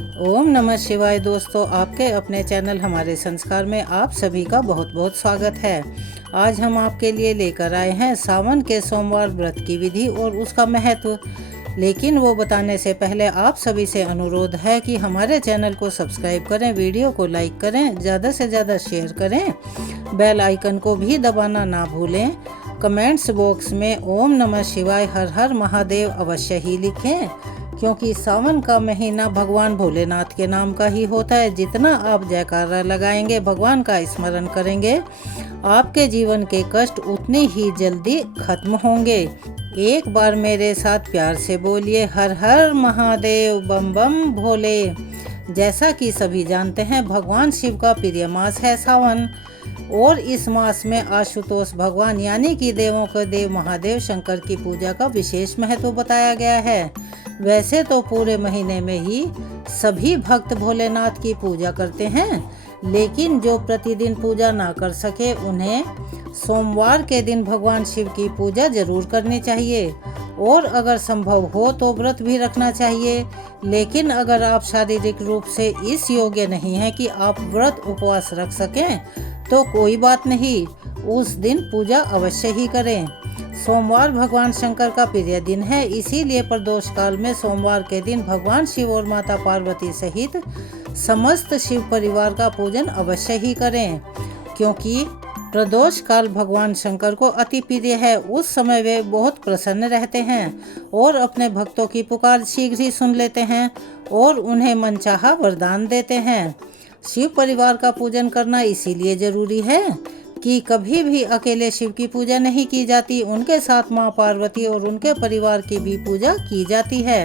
ओम नमः शिवाय। दोस्तों, आपके अपने चैनल हमारे संस्कार में आप सभी का बहुत बहुत स्वागत है। आज हम आपके लिए लेकर आए हैं सावन के सोमवार व्रत की विधि और उसका महत्व। लेकिन वो बताने से पहले आप सभी से अनुरोध है कि हमारे चैनल को सब्सक्राइब करें, वीडियो को लाइक करें, ज़्यादा से ज़्यादा शेयर करें, बेल आइकन को भी दबाना ना भूलें। कमेंट्स बॉक्स में ओम नमः शिवाय हर हर महादेव अवश्य ही लिखें, क्योंकि सावन का महीना भगवान भोलेनाथ के नाम का ही होता है। जितना आप जयकारा लगाएंगे, भगवान का स्मरण करेंगे, आपके जीवन के कष्ट उतनी ही जल्दी खत्म होंगे। एक बार मेरे साथ प्यार से बोलिए, हर हर महादेव बम बम भोले। जैसा कि सभी जानते हैं, भगवान शिव का प्रिय मास है सावन, और इस मास में आशुतोष भगवान यानी कि देवों के देव महादेव शंकर की पूजा का विशेष महत्व बताया गया है। वैसे तो पूरे महीने में ही सभी भक्त भोलेनाथ की पूजा करते हैं, लेकिन जो प्रतिदिन पूजा ना कर सके उन्हें सोमवार के दिन भगवान शिव की पूजा जरूर करनी चाहिए, और अगर संभव हो तो व्रत भी रखना चाहिए। लेकिन अगर आप शारीरिक रूप से इस योग्य नहीं हैं कि आप व्रत उपवास रख सकें तो कोई बात नहीं, उस दिन पूजा अवश्य ही करें। सोमवार भगवान शंकर का प्रिय दिन है, इसीलिए प्रदोष काल में सोमवार के दिन भगवान शिव और माता पार्वती सहित समस्त शिव परिवार का पूजन अवश्य ही करें, क्योंकि प्रदोष काल भगवान शंकर को अति प्रिय है। उस समय वे बहुत प्रसन्न रहते हैं और अपने भक्तों की पुकार शीघ्र ही सुन लेते हैं और उन्हें मनचाहा वरदान देते हैं। शिव परिवार का पूजन करना इसीलिए जरूरी है कि कभी भी अकेले शिव की पूजा नहीं की जाती, उनके साथ माँ पार्वती और उनके परिवार की भी पूजा की जाती है।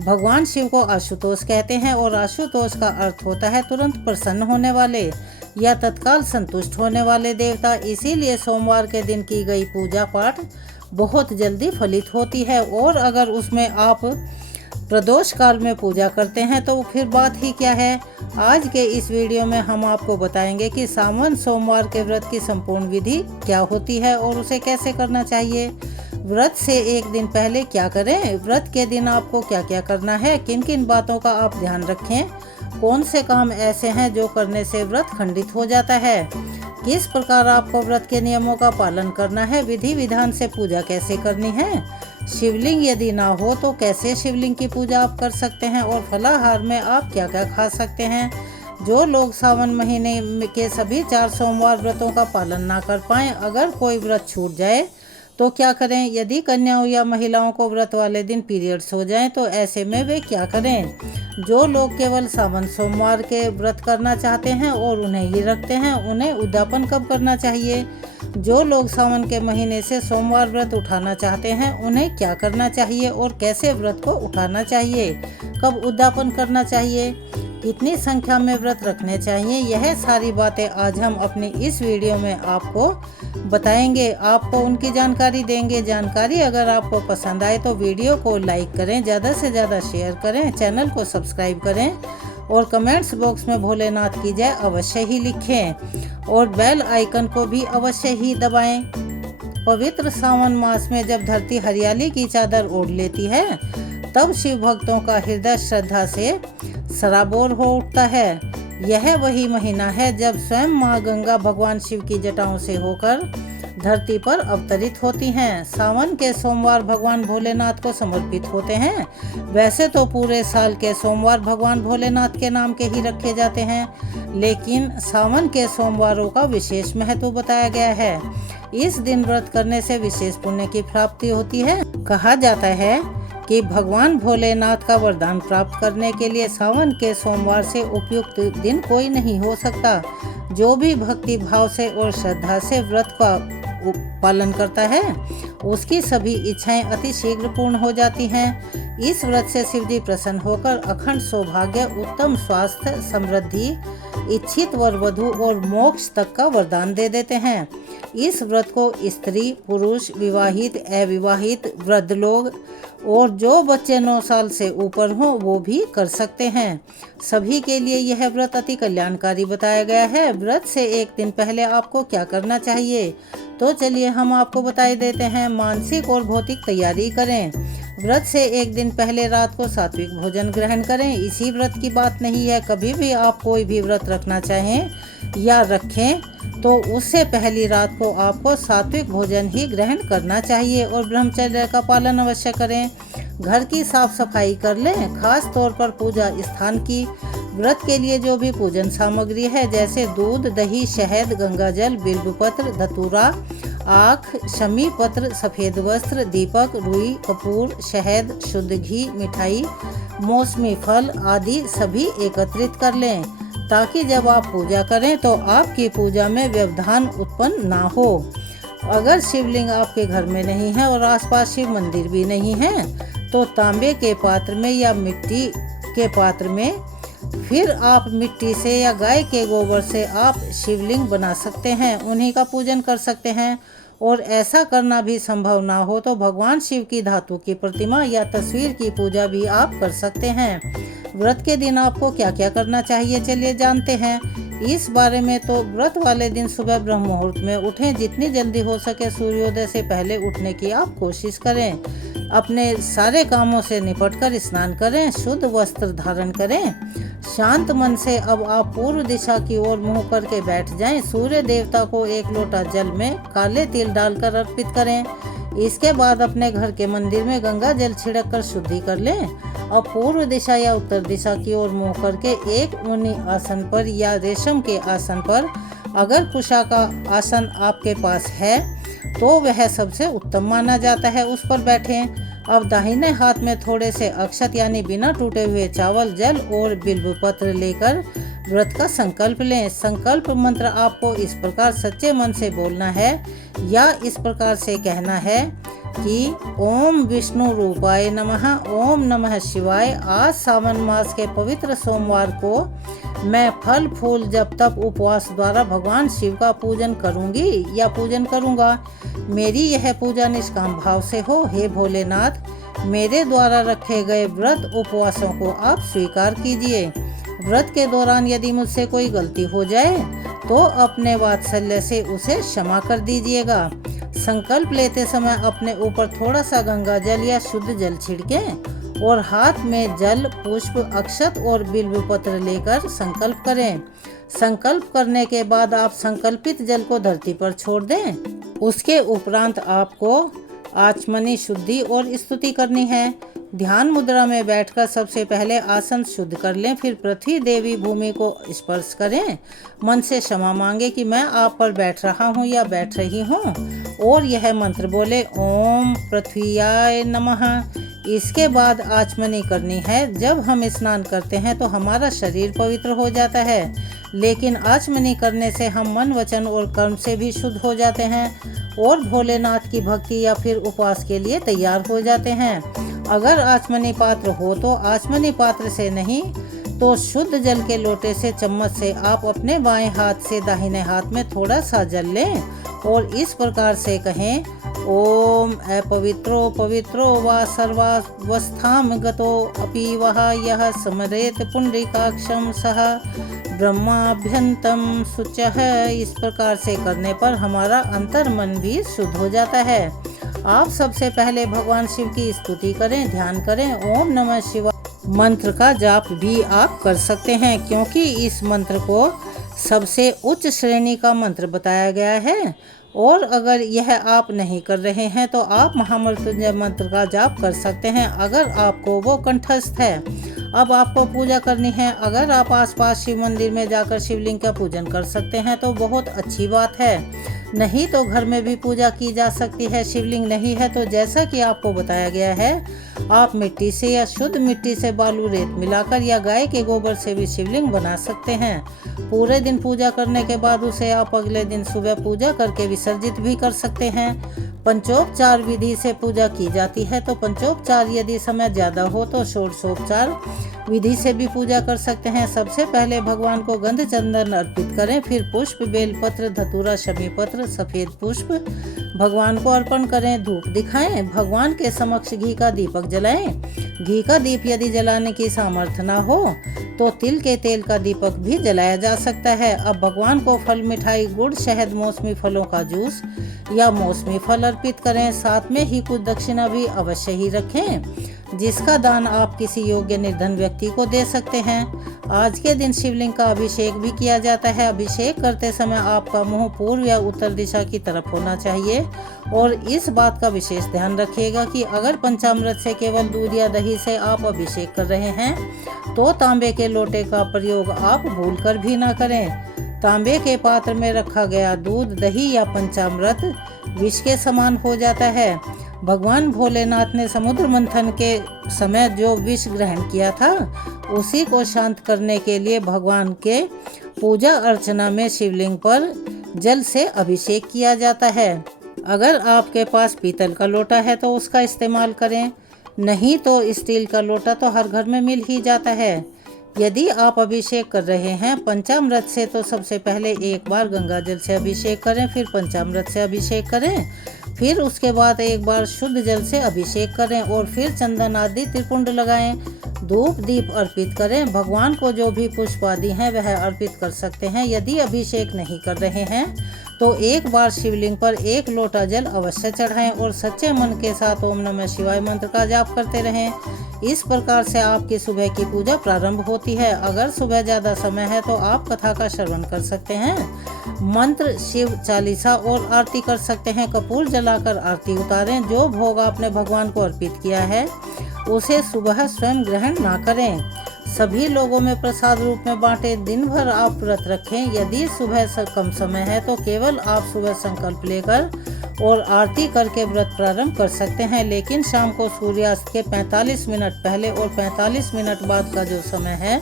भगवान शिव को आशुतोष कहते हैं, और आशुतोष का अर्थ होता है तुरंत प्रसन्न होने वाले या तत्काल संतुष्ट होने वाले देवता। इसीलिए सोमवार के दिन की गई पूजा पाठ बहुत जल्दी फलित होती है, और अगर उसमें आप प्रदोष काल में पूजा करते हैं तो फिर बात ही क्या है। आज के इस वीडियो में हम आपको बताएंगे कि सावन सोमवार के व्रत की संपूर्ण विधि क्या होती है और उसे कैसे करना चाहिए। व्रत से एक दिन पहले क्या करें, व्रत के दिन आपको क्या क्या करना है, किन किन बातों का आप ध्यान रखें, कौन से काम ऐसे हैं जो करने से व्रत खंडित हो जाता है, किस प्रकार आपको व्रत के नियमों का पालन करना है, विधि विधान से पूजा कैसे करनी है, शिवलिंग यदि ना हो तो कैसे शिवलिंग की पूजा आप कर सकते हैं, और फलाहार में आप क्या क्या खा सकते हैं। जो लोग सावन महीने के सभी 4 सोमवार व्रतों का पालन ना कर पाएं, अगर कोई व्रत छूट जाए तो क्या करें। यदि कन्याओं या महिलाओं को व्रत वाले दिन पीरियड्स हो जाएं तो ऐसे में वे क्या करें। जो लोग केवल सावन सोमवार के व्रत करना चाहते हैं और उन्हें ही रखते हैं, उन्हें उद्यापन कब करना चाहिए। जो लोग सावन के महीने से सोमवार व्रत उठाना चाहते हैं, उन्हें क्या करना चाहिए और कैसे व्रत को उठाना चाहिए, कब उद्यापन करना चाहिए, कितनी संख्या में व्रत रखने चाहिए, यह सारी बातें आज हम अपनी इस वीडियो में आपको बताएंगे, आपको उनकी जानकारी देंगे। जानकारी अगर आपको पसंद आए तो वीडियो को लाइक करें, ज़्यादा से ज़्यादा शेयर करें, चैनल को सब्सक्राइब करें, और कमेंट्स बॉक्स में भोलेनाथ की जय अवश्य ही लिखें, और बेल आइकन को भी अवश्य ही दबाएं। पवित्र सावन मास में जब धरती हरियाली की चादर ओढ़ लेती है, तब शिव भक्तों का हृदय श्रद्धा से सराबोर हो उठता है। यह वही महीना है जब स्वयं माँ गंगा भगवान शिव की जटाओं से होकर धरती पर अवतरित होती हैं। सावन के सोमवार भगवान भोलेनाथ को समर्पित होते हैं। वैसे तो पूरे साल के सोमवार भगवान भोलेनाथ के नाम के ही रखे जाते हैं, लेकिन सावन के सोमवारों का विशेष महत्व बताया गया है। इस दिन व्रत करने से विशेष पुण्य की प्राप्ति होती है। कहा जाता है कि भगवान भोलेनाथ का वरदान प्राप्त करने के लिए सावन के सोमवार से उपयुक्त दिन कोई नहीं हो सकता। जो भी भक्ति भाव से और श्रद्धा से व्रत का पालन करता है, उसकी सभी इच्छाएं अति शीघ्र पूर्ण हो जाती हैं। इस व्रत से शिवजी प्रसन्न होकर अखंड सौभाग्य, उत्तम स्वास्थ्य, समृद्धि, इच्छित वर वधु और मोक्ष तक का वरदान दे देते हैं। इस व्रत को स्त्री, पुरुष, विवाहित, अविवाहित, वृद्ध लोग और जो बच्चे 9 साल से ऊपर हों वो भी कर सकते हैं। सभी के लिए यह व्रत अति कल्याणकारी बताया गया है। व्रत से एक दिन पहले आपको क्या करना चाहिए, तो चलिए हम आपको बता देते हैं। मानसिक और भौतिक तैयारी करें। व्रत से एक दिन पहले रात को सात्विक भोजन ग्रहण करें। इसी व्रत की बात नहीं है, कभी भी आप कोई भी व्रत रखना चाहें या रखें तो उससे पहली रात को आपको सात्विक भोजन ही ग्रहण करना चाहिए और ब्रह्मचर्य का पालन अवश्य करें। घर की साफ सफाई कर लें, खास तौर पर पूजा स्थान की। व्रत के लिए जो भी पूजन सामग्री है जैसे दूध, दही, शहद, गंगाजल, बिल्वपत्र, धतूरा, आख, शमी पत्र, सफ़ेद वस्त्र, दीपक, रुई, कपूर, शहद, शुद्ध घी, मिठाई, मौसमी फल आदि सभी एकत्रित कर लें ताकि जब आप पूजा करें तो आपकी पूजा में व्यवधान उत्पन्न ना हो। अगर शिवलिंग आपके घर में नहीं है और आसपास शिव मंदिर भी नहीं है तो तांबे के पात्र में या मिट्टी के पात्र में फिर आप मिट्टी से या गाय के गोबर से आप शिवलिंग बना सकते हैं, उन्हीं का पूजन कर सकते हैं। और ऐसा करना भी संभव ना हो तो भगवान शिव की धातु की प्रतिमा या तस्वीर की पूजा भी आप कर सकते हैं। व्रत के दिन आपको क्या क्या करना चाहिए चलिए जानते हैं इस बारे में। तो व्रत वाले दिन सुबह ब्रह्म मुहूर्त में उठें, जितनी जल्दी हो सके सूर्योदय से पहले उठने की आप कोशिश करें। अपने सारे कामों से निपटकर स्नान करें, शुद्ध वस्त्र धारण करें, शांत मन से अब आप पूर्व दिशा की ओर मुंह करके बैठ जाएं। सूर्य देवता को एक लोटा जल में काले तिल डालकर अर्पित करें। इसके बाद अपने घर के मंदिर में गंगा जल छिड़क कर शुद्धि कर लें। अब पूर्व दिशा या उत्तर दिशा की ओर मुंह करके एक ऊनी आसन पर या रेशम के आसन पर, अगर कुशा का आसन आपके पास है तो वह सबसे उत्तम माना जाता है, उस पर बैठें। अब दाहिने हाथ में थोड़े से अक्षत यानी बिना टूटे हुए चावल, जल और बिल्व पत्र लेकर व्रत का संकल्प लें। संकल्प मंत्र आपको इस प्रकार सच्चे मन से बोलना है या इस प्रकार से कहना है कि ओम विष्णु रूपाय नमः, ओम नमः शिवाय। आज सावन मास के पवित्र सोमवार को मैं फल फूल जप तप उपवास द्वारा भगवान शिव का पूजन करूंगी या पूजन करूंगा। मेरी यह पूजा निष्काम भाव से हो। हे भोलेनाथ, मेरे द्वारा रखे गए व्रत उपवासों को आप स्वीकार कीजिए। व्रत के दौरान यदि मुझसे कोई गलती हो जाए तो अपने वात्सल्य से उसे क्षमा कर दीजिएगा। संकल्प लेते समय अपने ऊपर थोड़ा सा गंगा जल या शुद्ध जल छिड़कें और हाथ में जल, पुष्प, अक्षत और बिल्व पत्र लेकर संकल्प करें। संकल्प करने के बाद आप संकल्पित जल को धरती पर छोड़ दें। उसके उपरांत आपको आचमनी शुद्धि और स्तुति करनी है। ध्यान मुद्रा में बैठकर सबसे पहले आसन शुद्ध कर लें, फिर पृथ्वी देवी भूमि को स्पर्श करें। मन से क्षमा मांगे कि मैं आप पर बैठ रहा हूँ या बैठ रही हूँ और यह मंत्र बोले ओम पृथ्वीयाय नमः। इसके बाद आचमनी करनी है। जब हम स्नान करते हैं तो हमारा शरीर पवित्र हो जाता है, लेकिन आचमनी करने से हम मन, वचन और कर्म से भी शुद्ध हो जाते हैं और भोलेनाथ की भक्ति या फिर उपवास के लिए तैयार हो जाते हैं। अगर आचमनी पात्र हो तो आचमनी पात्र से नहीं तो शुद्ध जल के लोटे से चम्मच से आप अपने बाएं हाथ से दाहिने हाथ में थोड़ा सा जल लें और इस प्रकार से कहें ओम अपवित्रो पवित्रो वा सर्वावस्थाम गतो अपि वह यह स्मरेत पुंडरीकाक्षम सह ब्रह्माभ्यंतम शुचः। इस प्रकार से करने पर हमारा अंतर मन भी शुद्ध हो जाता है। आप सबसे पहले भगवान शिव की स्तुति करें, ध्यान करें। ओम नमः शिवाय मंत्र का जाप भी आप कर सकते हैं क्योंकि इस मंत्र को सबसे उच्च श्रेणी का मंत्र बताया गया है। और अगर यह आप नहीं कर रहे हैं तो आप महामृत्युंजय मंत्र का जाप कर सकते हैं अगर आपको वो कंठस्थ है। अब आपको पूजा करनी है। अगर आप आसपास शिव मंदिर में जाकर शिवलिंग का पूजन कर सकते हैं तो बहुत अच्छी बात है, नहीं तो घर में भी पूजा की जा सकती है। शिवलिंग नहीं है तो जैसा कि आपको बताया गया है आप मिट्टी से या शुद्ध मिट्टी से बालू रेत मिलाकर या गाय के गोबर से भी शिवलिंग बना सकते हैं। पूरे दिन पूजा करने के बाद उसे आप अगले दिन सुबह पूजा करके विसर्जित भी कर सकते हैं। पंचोपचार विधि से पूजा की जाती है तो पंचोपचार यदि समय ज़्यादा हो तो षोडशोपचार विधि से भी पूजा कर सकते हैं। सबसे पहले भगवान को गंध चंदन अर्पित करें, फिर पुष्प, बेलपत्र, धतूरा, शमी पत्र, सफेद पुष्प भगवान को अर्पण करें। धूप दिखाएं, भगवान के समक्ष घी का दीपक जलाएं। घी का दीप यदि जलाने की सामर्थ्य न हो तो तिल के तेल का दीपक भी जलाया जा सकता है। अब भगवान को फल, मिठाई, गुड़, शहद, मौसमी फलों का जूस या मौसमी फल अर्पित करें। साथ में ही कुछ दक्षिणा भी अवश्य ही रखें, जिसका दान आप किसी योग्य निर्धन व्यक्ति को दे सकते हैं। आज के दिन शिवलिंग का अभिषेक भी किया जाता है। अभिषेक करते समय आपका मुंह पूर्व या उत्तर दिशा की तरफ होना चाहिए और इस बात का विशेष ध्यान रखिएगा कि अगर पंचामृत से केवल दूध या दही से आप अभिषेक कर रहे हैं तो तांबे के लोटे का प्रयोग आप भूलकर भी ना करें। तांबे के पात्र में रखा गया दूध, दही या पंचामृत विष के समान हो जाता है। भगवान भोलेनाथ ने समुद्र मंथन के समय जो विष ग्रहण किया था उसी को शांत करने के लिए भगवान के पूजा अर्चना में शिवलिंग पर जल से अभिषेक किया जाता है। अगर आपके पास पीतल का लोटा है तो उसका इस्तेमाल करें, नहीं तो स्टील का लोटा तो हर घर में मिल ही जाता है। यदि आप अभिषेक कर रहे हैं पंचामृत से तो सबसे पहले एक बार गंगा जल से अभिषेक करें, फिर पंचामृत से अभिषेक करें, फिर उसके बाद एक बार शुद्ध जल से अभिषेक करें और फिर चंदन आदि त्रिपुंड लगाएं। धूप दीप अर्पित करें। भगवान को जो भी पुष्प आदि हैं वह अर्पित कर सकते हैं। यदि अभिषेक नहीं कर रहे हैं तो एक बार शिवलिंग पर एक लोटा जल अवश्य चढ़ाएं और सच्चे मन के साथ ओम नमः शिवाय मंत्र का जाप करते रहें। इस प्रकार से आपकी सुबह की पूजा प्रारंभ होती है। अगर सुबह ज़्यादा समय है तो आप कथा का श्रवण कर सकते हैं, मंत्र, शिव चालीसा और आरती कर सकते हैं। कपूर जलाकर आरती उतारें। जो भोग आपने भगवान को अर्पित किया है उसे सुबह स्वयं ग्रहण ना करें, सभी लोगों में प्रसाद रूप में बांटें। दिन भर आप व्रत रखें। यदि सुबह से कम समय है तो केवल आप सुबह संकल्प लेकर और आरती करके व्रत प्रारंभ कर सकते हैं, लेकिन शाम को सूर्यास्त के 45 मिनट पहले और 45 मिनट बाद का जो समय है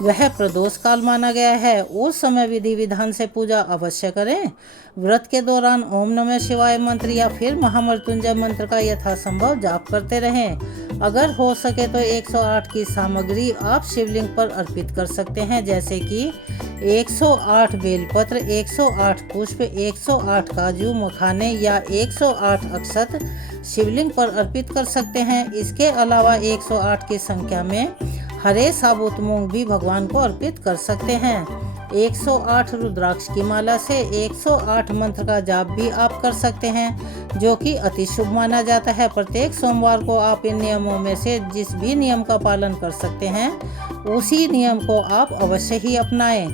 वह प्रदोष काल माना गया है। उस समय विधि विधान से पूजा अवश्य करें। व्रत के दौरान ओम नमः शिवाय मंत्र या फिर महामृत्युंजय मंत्र का यथासंभव जाप करते रहें। अगर हो सके तो 108 की सामग्री आप शिवलिंग पर अर्पित कर सकते हैं, जैसे कि 108 बेलपत्र, 108 पुष्प, 108 काजू, मखाने या 108 अक्षत शिवलिंग पर अर्पित कर सकते हैं। इसके अलावा 108 की संख्या में हरे साबुत मूंग भी भगवान को अर्पित कर सकते हैं। 108 रुद्राक्ष की माला से 108 मंत्र का जाप भी आप कर सकते हैं, जो कि अति शुभ माना जाता है। प्रत्येक सोमवार को आप इन नियमों में से जिस भी नियम का पालन कर सकते हैं उसी नियम को आप अवश्य ही अपनाएं।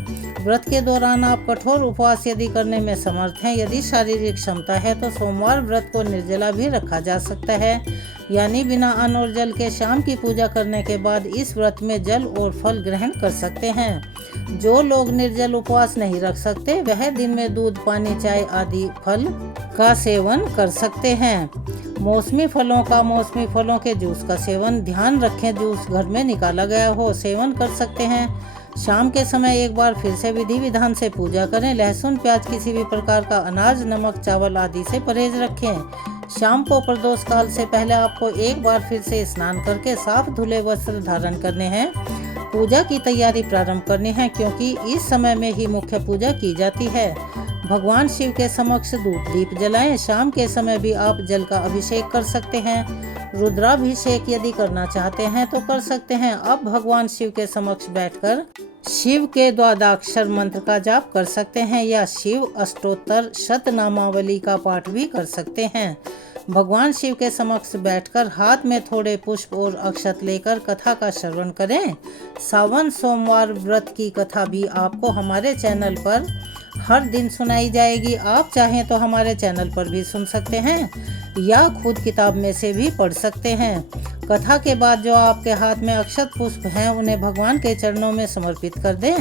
व्रत के दौरान आप कठोर उपवास यदि करने में समर्थ हैं, यदि शारीरिक क्षमता है तो सोमवार व्रत को निर्जला भी रखा जा सकता है, यानी बिना अन्न और जल के शाम की पूजा करने के बाद इस व्रत में जल और फल ग्रहण कर सकते हैं। जो लोग निर्जल उपवास नहीं रख सकते वह दिन में दूध, पानी, चाय आदि फल का सेवन कर सकते हैं। मौसमी फलों के जूस का सेवन, ध्यान रखें जूस घर में निकाला गया हो, सेवन कर सकते हैं। शाम के समय एक बार फिर से विधि विधान से पूजा करें। लहसुन, प्याज, किसी भी प्रकार का अनाज, नमक, चावल आदि से परहेज रखें। शाम को प्रदोष काल से पहले आपको एक बार फिर से स्नान करके साफ धुले वस्त्र धारण करने हैं। पूजा की तैयारी प्रारंभ करनी है, क्योंकि इस समय में ही मुख्य पूजा की जाती है। भगवान शिव के समक्ष धूप दीप जलाएं। शाम के समय भी आप जल का अभिषेक कर सकते हैं। रुद्राभिषेक यदि करना चाहते हैं तो कर सकते हैं। अब भगवान शिव के समक्ष बैठकर शिव के द्वादशाक्षर मंत्र का जाप कर सकते हैं या शिव अष्टोत्तर शतनामावली का पाठ भी कर सकते हैं। भगवान शिव के समक्ष बैठकर हाथ में थोड़े पुष्प और अक्षत लेकर कथा का श्रवण करें। सावन सोमवार व्रत की कथा भी आपको हमारे चैनल पर हर दिन सुनाई जाएगी। आप चाहें तो हमारे चैनल पर भी सुन सकते हैं या खुद किताब में से भी पढ़ सकते हैं। कथा के बाद जो आपके हाथ में अक्षत पुष्प हैं उन्हें भगवान के चरणों में समर्पित कर दें।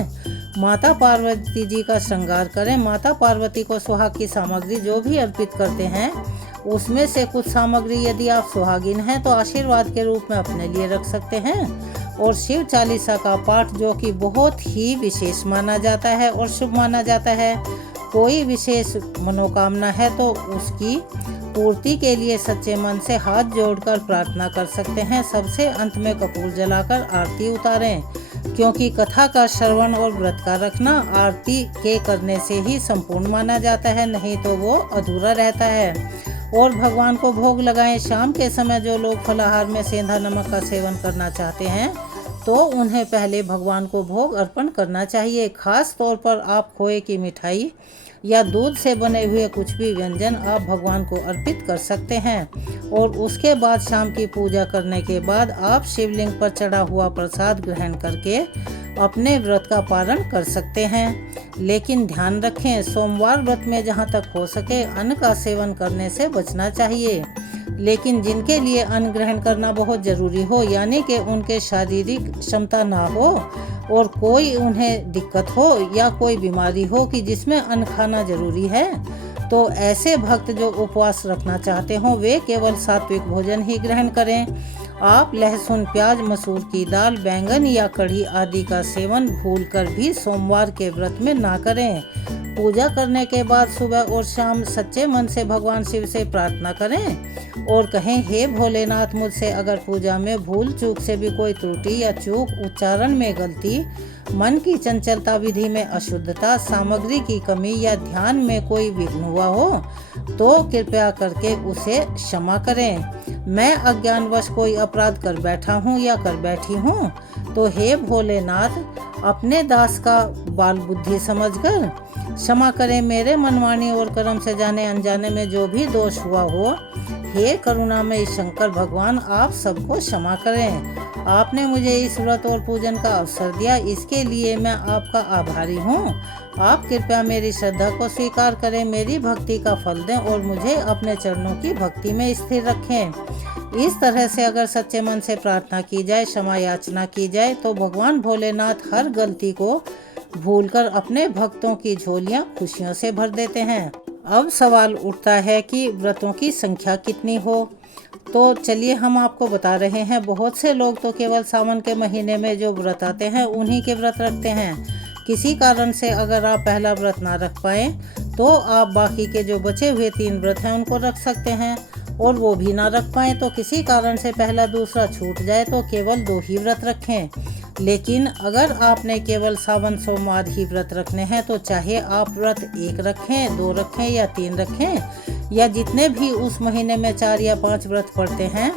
माता पार्वती जी का श्रृंगार करें। माता पार्वती को सुहाग की सामग्री जो भी अर्पित करते हैं उसमें से कुछ सामग्री यदि आप सुहागिन हैं तो आशीर्वाद के रूप में अपने लिए रख सकते हैं। और शिव चालीसा का पाठ, जो कि बहुत ही विशेष माना जाता है और शुभ माना जाता है। कोई विशेष मनोकामना है तो उसकी पूर्ति के लिए सच्चे मन से हाथ जोड़कर प्रार्थना कर सकते हैं। सबसे अंत में कपूर जलाकर आरती उतारें, क्योंकि कथा का श्रवण और व्रत का रखना आरती के करने से ही संपूर्ण माना जाता है, नहीं तो वो अधूरा रहता है। और भगवान को भोग लगाएं। शाम के समय जो लोग फलाहार में सेंधा नमक का सेवन करना चाहते हैं तो उन्हें पहले भगवान को भोग अर्पण करना चाहिए। खास तौर पर आप खोए की मिठाई या दूध से बने हुए कुछ भी व्यंजन आप भगवान को अर्पित कर सकते हैं। और उसके बाद शाम की पूजा करने के बाद आप शिवलिंग पर चढ़ा हुआ प्रसाद ग्रहण करके अपने व्रत का पारण कर सकते हैं। लेकिन ध्यान रखें, सोमवार व्रत में जहाँ तक हो सके अन्न का सेवन करने से बचना चाहिए। लेकिन जिनके लिए अन्न ग्रहण करना बहुत जरूरी हो, यानी कि उनके शारीरिक क्षमता ना हो और कोई उन्हें दिक्कत हो या कोई बीमारी हो कि जिसमें अन्न खाना जरूरी है, तो ऐसे भक्त जो उपवास रखना चाहते हों वे केवल सात्विक भोजन ही ग्रहण करें। आप लहसुन, प्याज, मसूर की दाल, बैंगन या कढ़ी आदि का सेवन भूलकर भी सोमवार के व्रत में ना करें। पूजा करने के बाद सुबह और शाम सच्चे मन से भगवान शिव से प्रार्थना करें और कहें, हे भोलेनाथ, मुझसे अगर पूजा में भूल चूक से भी कोई त्रुटि या चूक, उच्चारण में गलती, मन की चंचलता, विधि में अशुद्धता, सामग्री की कमी या ध्यान में कोई विघ्न हुआ हो तो कृपया करके उसे क्षमा करें। मैं अज्ञानवश कोई अपराध कर बैठा हूँ या कर बैठी हूँ तो हे भोलेनाथ, अपने दास का बाल बुद्धि समझकर क्षमा करें। मेरे मनवाणी और कर्म से जाने अनजाने में जो भी दोष हुआ हो, हे करुणामय शंकर भगवान, आप सबको क्षमा करें। आपने मुझे इस व्रत और पूजन का अवसर दिया, इसके लिए मैं आपका आभारी हूँ। आप कृपया मेरी श्रद्धा को स्वीकार करें, मेरी भक्ति का फल दें और मुझे अपने चरणों की भक्ति में स्थिर रखें। इस तरह से अगर सच्चे मन से प्रार्थना की जाए, क्षमा याचना की जाए, तो भगवान भोलेनाथ हर गलती को भूलकर अपने भक्तों की झोलियां खुशियों से भर देते हैं। अब सवाल उठता है कि व्रतों की संख्या कितनी हो, तो चलिए हम आपको बता रहे हैं। बहुत से लोग तो केवल सावन के महीने में जो व्रत आते हैं उन्हीं के व्रत रखते हैं। किसी कारण से अगर आप पहला व्रत ना रख पाए तो आप बाकी के जो बचे हुए 3 व्रत हैं उनको रख सकते हैं, और वो भी ना रख पाए तो किसी कारण से पहला दूसरा छूट जाए तो केवल 2 ही व्रत रखें। लेकिन अगर आपने केवल सावन सोमवार ही व्रत रखने हैं तो चाहे आप व्रत 1 रखें, 2 रखें या 3 रखें या जितने भी उस महीने में 4 या 5 व्रत पड़ते हैं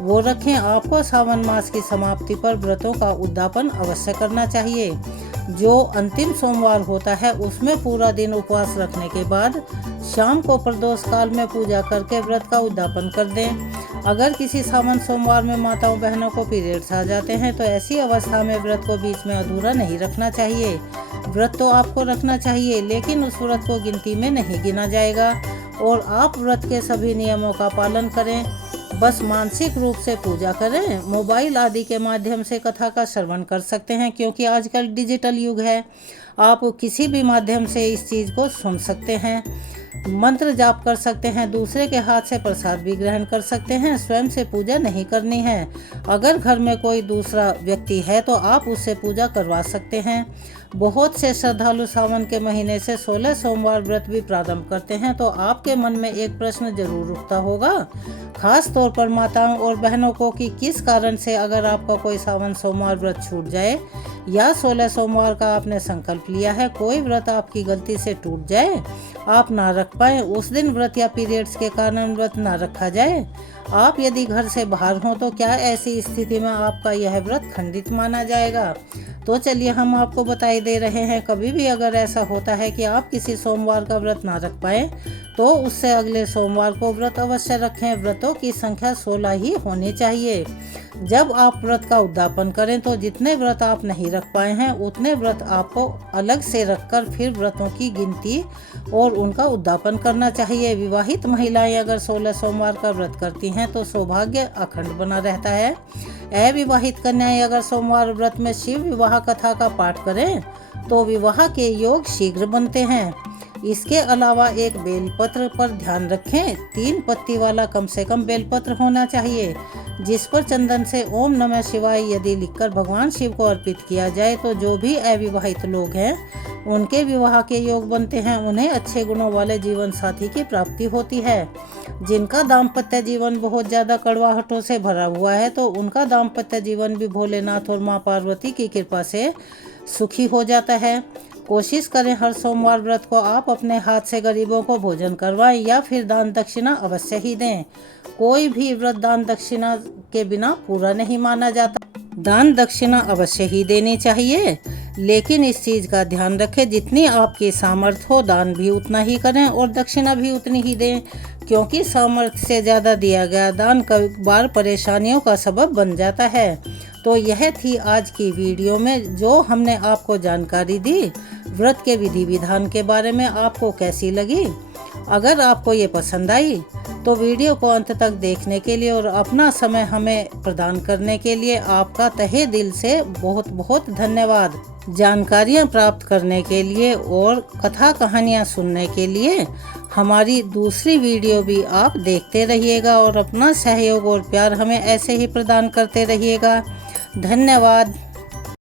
वो रखें। आपको सावन मास की समाप्ति पर व्रतों का उद्यापन अवश्य करना चाहिए। जो अंतिम सोमवार होता है उसमें पूरा दिन उपवास रखने के बाद शाम को प्रदोष काल में पूजा करके व्रत का उद्यापन कर दें। अगर किसी सावन सोमवार में माताओं बहनों को पीरियड्स आ जाते हैं तो ऐसी अवस्था में व्रत को बीच में अधूरा नहीं रखना चाहिए। व्रत तो आपको रखना चाहिए, लेकिन उस व्रत को गिनती में नहीं गिना जाएगा और आप व्रत के सभी नियमों का पालन करें। बस मानसिक रूप से पूजा करें। मोबाइल आदि के माध्यम से कथा का श्रवण कर सकते हैं, क्योंकि आजकल डिजिटल युग है। आप किसी भी माध्यम से इस चीज़ को सुन सकते हैं। मंत्र जाप कर सकते हैं, दूसरे के हाथ से प्रसाद भी ग्रहण कर सकते हैं। स्वयं से पूजा नहीं करनी है। अगर घर में कोई दूसरा व्यक्ति है तो आप उससे पूजा करवा सकते हैं। बहुत से श्रद्धालु सावन के महीने से 16 सोमवार व्रत भी प्रारंभ करते हैं, तो आपके मन में एक प्रश्न जरूर उठता होगा, खास तौर पर माताओं और बहनों को, कि किस कारण से अगर आपका कोई सावन सोमवार व्रत छूट जाए या 16 सोमवार का आपने संकल्प लिया है, कोई व्रत आपकी गलती से टूट जाए, आप ना रख पाए, उस दिन व्रत या पीरियड्स के कारण व्रत ना रखा जाए, आप यदि घर से बाहर हों, तो क्या ऐसी स्थिति में आपका यह व्रत खंडित माना जाएगा? तो चलिए हम आपको बताई दे रहे हैं। कभी भी अगर ऐसा होता है कि आप किसी सोमवार का व्रत ना रख पाए तो उससे अगले सोमवार को व्रत अवश्य रखें। व्रतों की संख्या 16 ही होनी चाहिए। जब आप व्रत का उद्यापन करें तो जितने व्रत आप नहीं रख पाए हैं उतने व्रत आपको अलग से रखकर फिर व्रतों की गिनती और उनका उद्यापन करना चाहिए। विवाहित महिलाएं अगर 16 सोमवार का व्रत करती हैं तो सौभाग्य अखंड बना रहता है। अविवाहित कन्याएं अगर सोमवार व्रत में शिव विवाह कथा का पाठ करें तो विवाह के योग शीघ्र बनते हैं। इसके अलावा एक बेलपत्र पर ध्यान रखें। 3 पत्ती वाला कम से कम बेलपत्र होना चाहिए, जिस पर चंदन से ओम नमः शिवाय यदि लिखकर भगवान शिव को अर्पित किया जाए तो जो भी अविवाहित लोग हैं उनके विवाह के योग बनते हैं, उन्हें अच्छे गुणों वाले जीवन साथी की प्राप्ति होती है। जिनका दाम्पत्य जीवन बहुत ज़्यादा कड़वाहटों से भरा हुआ है तो उनका दाम्पत्य जीवन भी भोलेनाथ और माँ पार्वती की कृपा से सुखी हो जाता है। कोशिश करें हर सोमवार व्रत को आप अपने हाथ से गरीबों को भोजन करवाएं या फिर दान दक्षिणा अवश्य ही दें। कोई भी व्रत दान दक्षिणा के बिना पूरा नहीं माना जाता। दान दक्षिणा अवश्य ही देनी चाहिए, लेकिन इस चीज़ का ध्यान रखें जितनी आपकी सामर्थ्य हो दान भी उतना ही करें और दक्षिणा भी उतनी ही दें, क्योंकि सामर्थ्य से ज़्यादा दिया गया दान कई बार परेशानियों का सबब बन जाता है। तो यह थी आज की वीडियो में जो हमने आपको जानकारी दी व्रत के विधि विधान के बारे में। आपको कैसी लगी? अगर आपको ये पसंद आई तो वीडियो को अंत तक देखने के लिए और अपना समय हमें प्रदान करने के लिए आपका तहे दिल से बहुत बहुत धन्यवाद। जानकारियाँ प्राप्त करने के लिए और कथा कहानियाँ सुनने के लिए हमारी दूसरी वीडियो भी आप देखते रहिएगा और अपना सहयोग और प्यार हमें ऐसे ही प्रदान करते रहिएगा। धन्यवाद।